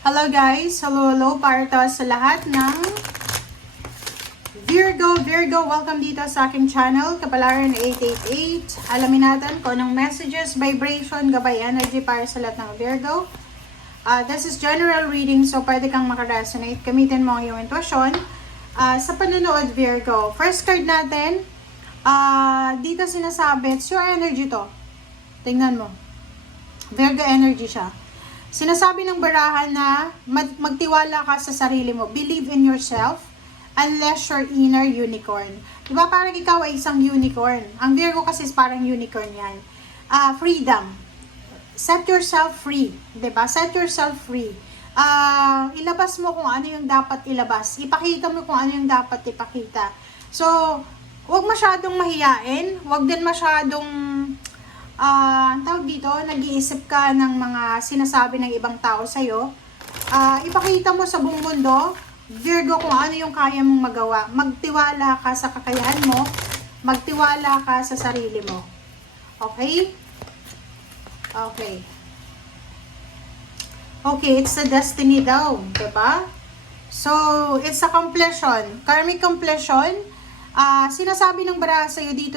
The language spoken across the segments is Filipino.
Hello guys! Hello para to sa lahat ng Virgo, welcome dito sa aking channel, Kapalaran 888. Alamin natin kung anong messages, vibration, gabay energy para sa lahat ng Virgo. This is general reading, so pwede kang makaresonate. Gamitin mo ang iyong intuition. Sa panonood Virgo, first card natin, dito sinasabi, it's your energy to. Tingnan mo. Virgo energy siya. Sinasabi ng barahan na magtiwala ka sa sarili mo. Believe in yourself unless you're inner unicorn. Diba parang ikaw ay isang unicorn? Ang Virgo kasi is parang unicorn yan. Freedom. Set yourself free. Diba? Set yourself free. Ilabas mo kung ano yung dapat ilabas. Ipakita mo kung ano yung dapat ipakita. So, huwag masyadong mahiyain. Huwag din masyadong tawag dito, nag-iisip ka ng mga sinasabi ng ibang tao sa'yo. Ipakita mo sa buong mundo, Virgo, kung ano yung kaya mong magawa. Magtiwala ka sa kakayahan mo. Magtiwala ka sa sarili mo. Okay? Okay. Okay, it's a destiny daw. Diba? So, it's a completion. Karmic completion. Sinasabi ng baraha sa'yo dito,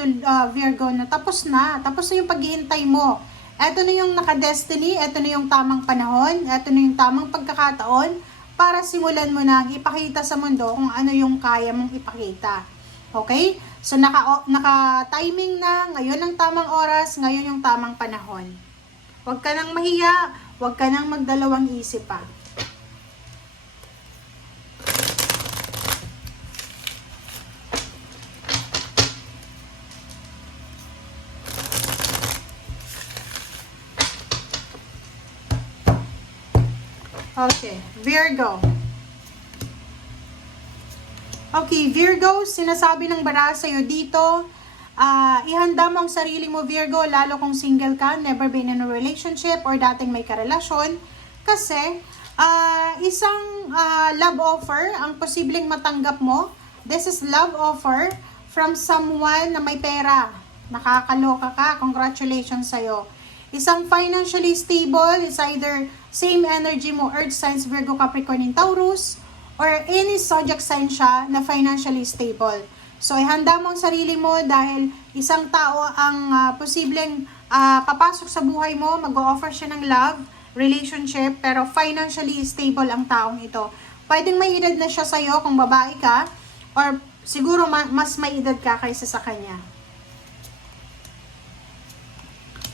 Virgo, na tapos na yung paghihintay mo. Ito na yung naka-destiny, ito na yung tamang panahon, ito na yung tamang pagkakataon para simulan mo na ipakita sa mundo kung ano yung kaya mong ipakita. Okay? So, naka-timing na, ngayon ang tamang oras, ngayon yung tamang panahon. Huwag ka nang mahiya, huwag ka nang magdalawang isip pa. Okay, Virgo. Okay, Virgo, sinasabi ng baraha sa'yo dito, ihanda mo ang sarili mo, Virgo, lalo kung single ka, never been in a relationship, or dating may karelasyon, kasi isang love offer ang posibleng matanggap mo. This is love offer from someone na may pera. Nakakaloka ka, congratulations sa'yo. Isang financially stable, is either same energy mo, Earth signs, Virgo, Capricorn, and Taurus, or any zodiac sign siya na financially stable. So, ihanda mo ang sarili mo dahil isang tao ang posibleng papasok sa buhay mo, mag-o-offer siya ng love, relationship, pero financially stable ang taong ito. Pwedeng may edad na siya sa'yo kung babae ka, or siguro mas may edad ka kaysa sa kanya.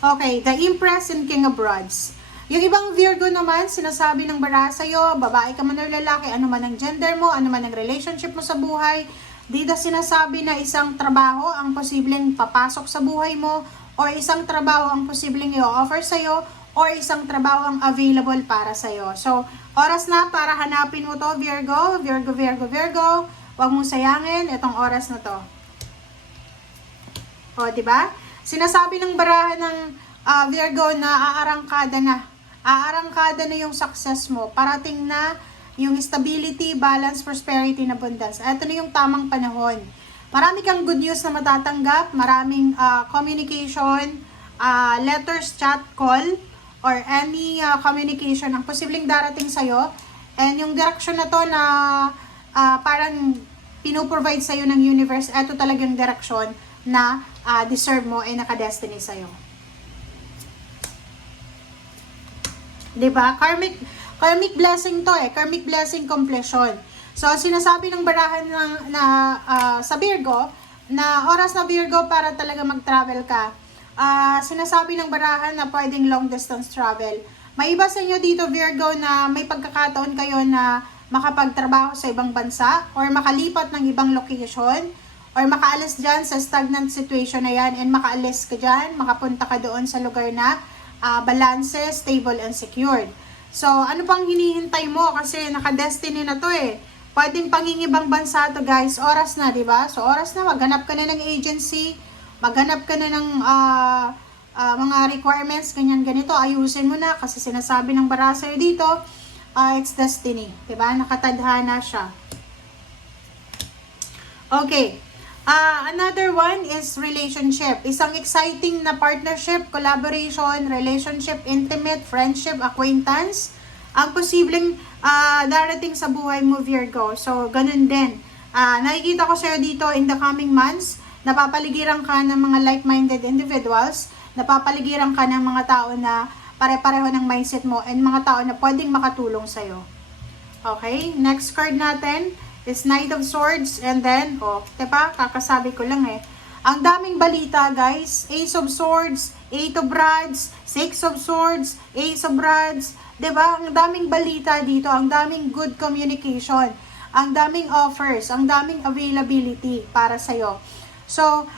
Okay, the Empress and King of Rods. Yung ibang Virgo naman, sinasabi ng baraha sa'yo, babae ka man o lalaki, ano man ang gender mo, ano man ang relationship mo sa buhay, dito sinasabi na isang trabaho ang posibleng papasok sa buhay mo, or isang trabaho ang posibleng i-offer sa'yo, or isang trabaho ang available para sa'yo. So, oras na para hanapin mo to, Virgo, Virgo, Virgo, Virgo. Huwag mong sayangin itong oras na to. O, diba? Sinasabi ng baraha ng Virgo na aarangkada na yung success mo. Parating na yung stability, balance, prosperity, and abundance. Ito na yung tamang panahon. Marami kang good news na matatanggap, maraming communication, letters, chat, call, or any communication ang posibleng darating sa'yo. And yung direction na to na parang pinoprovide sa'yo ng universe, ito talagang direction na deserve mo ay naka-destiny sa'yo. Diba? Karmic blessing to karmic blessing completion. So, sinasabi ng barahan sa Virgo, na oras na Virgo para talaga mag-travel ka. Sinasabi ng barahan na pwedeng long distance travel. May iba sa inyo dito, Virgo, na may pagkakataon kayo na makapagtrabaho sa ibang bansa or makalipat ng ibang location, or makaalis dyan sa stagnant situation na yan, and makaalis ka dyan, makapunta ka doon sa lugar na balance, stable, and secured. So, ano pang hinihintay mo? Kasi naka-destiny na to Pwedeng pangingibang bansa to, guys. Oras na, di ba? So, oras na, maghanap ka na ng agency, maghanap ka na ng mga requirements, ganito, ayusin mo na, kasi sinasabi ng baraha sa'yo dito, it's destiny. Di ba? Nakatadhana siya. Okay. Another one is relationship. Isang exciting na partnership, collaboration, relationship, intimate, friendship, acquaintance. ang posibleng darating sa buhay mo, Virgo. So, ganun din. Nakikita ko sa'yo dito in the coming months, napapaligiran ka ng mga like-minded individuals, napapaligiran ka ng mga tao na pare-pareho ng mindset mo, and mga tao na pwedeng makatulong sa'yo. Okay, next card natin is Knight of Swords, and then, diba, kakasabi ko lang ang daming balita, guys. Ace of Swords, Eight of Rods, Six of Swords, Ace of Rods, diba? Ang daming balita dito, ang daming good communication, ang daming offers, ang daming availability para sa'yo. So,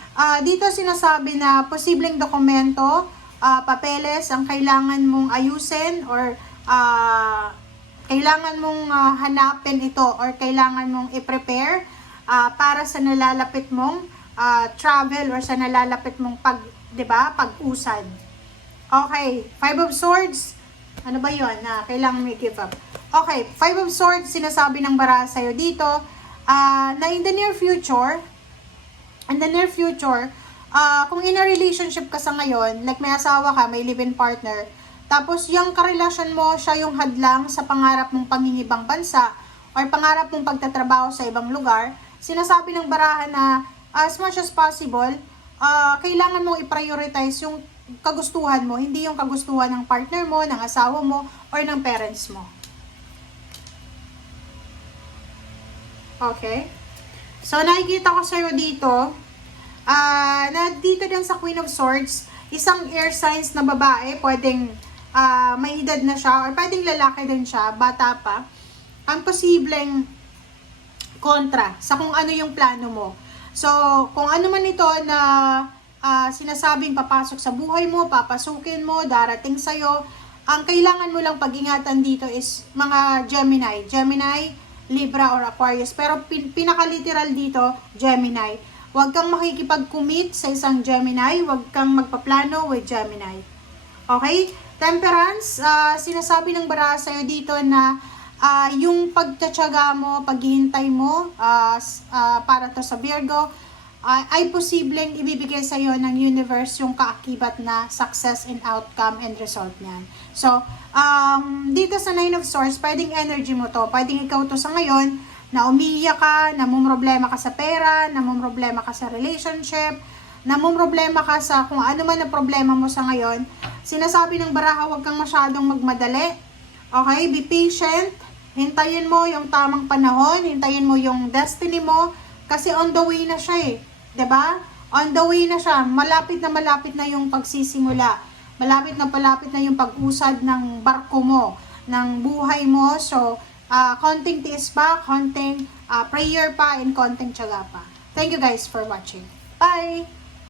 dito sinasabi na posibleng dokumento, papeles ang kailangan mong ayusin, or kailangan mong hanapin ito, or kailangan mong i-prepare para sa nalalapit mong travel, or sa nalalapit mong pag-usad. Okay, Five of Swords. Ano ba yun? Kailangan may give up. Okay, Five of Swords, sinasabi ng bara sa'yo dito, na in the near future, kung in a relationship ka sa ngayon, like may asawa ka, may live-in partner, tapos yung karelasyon mo, siya yung hadlang sa pangarap mong pangingibang bansa, or pangarap mong pagtatrabaho sa ibang lugar, sinasabi ng barahan na as much as possible, kailangan mong i-prioritize yung kagustuhan mo, hindi yung kagustuhan ng partner mo, ng asawa mo, or ng parents mo. Okay? So, nakikita ko sa'yo dito, na dito din sa Queen of Swords, isang air signs na babae, pwedeng may edad na siya, or pwedeng lalaki din siya, bata pa, ang posibleng kontra sa kung ano yung plano mo. So, kung ano man ito na sinasabing papasok sa buhay mo, papasukin mo, darating sa'yo, ang kailangan mo lang pag-ingatan dito is mga Gemini, Libra, or Aquarius. Pero pinaka-literal dito, Gemini. Huwag kang makikipag-commit sa isang Gemini, huwag kang magpaplano with Gemini. Okay? Temperance, sinasabi ng bara sa'yo dito na yung pagtatsaga mo, paghihintay mo para to sa Virgo, ay posibleng ibibigay sa iyo ng universe yung kaakibat na success and outcome and result niyan. So, dito sa Nine of Swords, pwedeng energy mo to. Pwedeng ikaw to sa ngayon, na umiiyak ka, namumroblema ka sa pera, namumroblema ka sa relationship, namumroblema ka sa kung ano man na problema mo sa ngayon. Sinasabi ng baraha, huwag kang masyadong magmadali. Okay? Be patient. Hintayin mo yung tamang panahon, hintayin mo yung destiny mo, kasi on the way na siya 'di ba? On the way na siya, malapit na yung pagsisimula. Malapit na yung pag-usad ng barko mo, ng buhay mo. So, konting tiis pa, konting prayer pa, and konting tiyaga pa. Thank you guys for watching. Bye!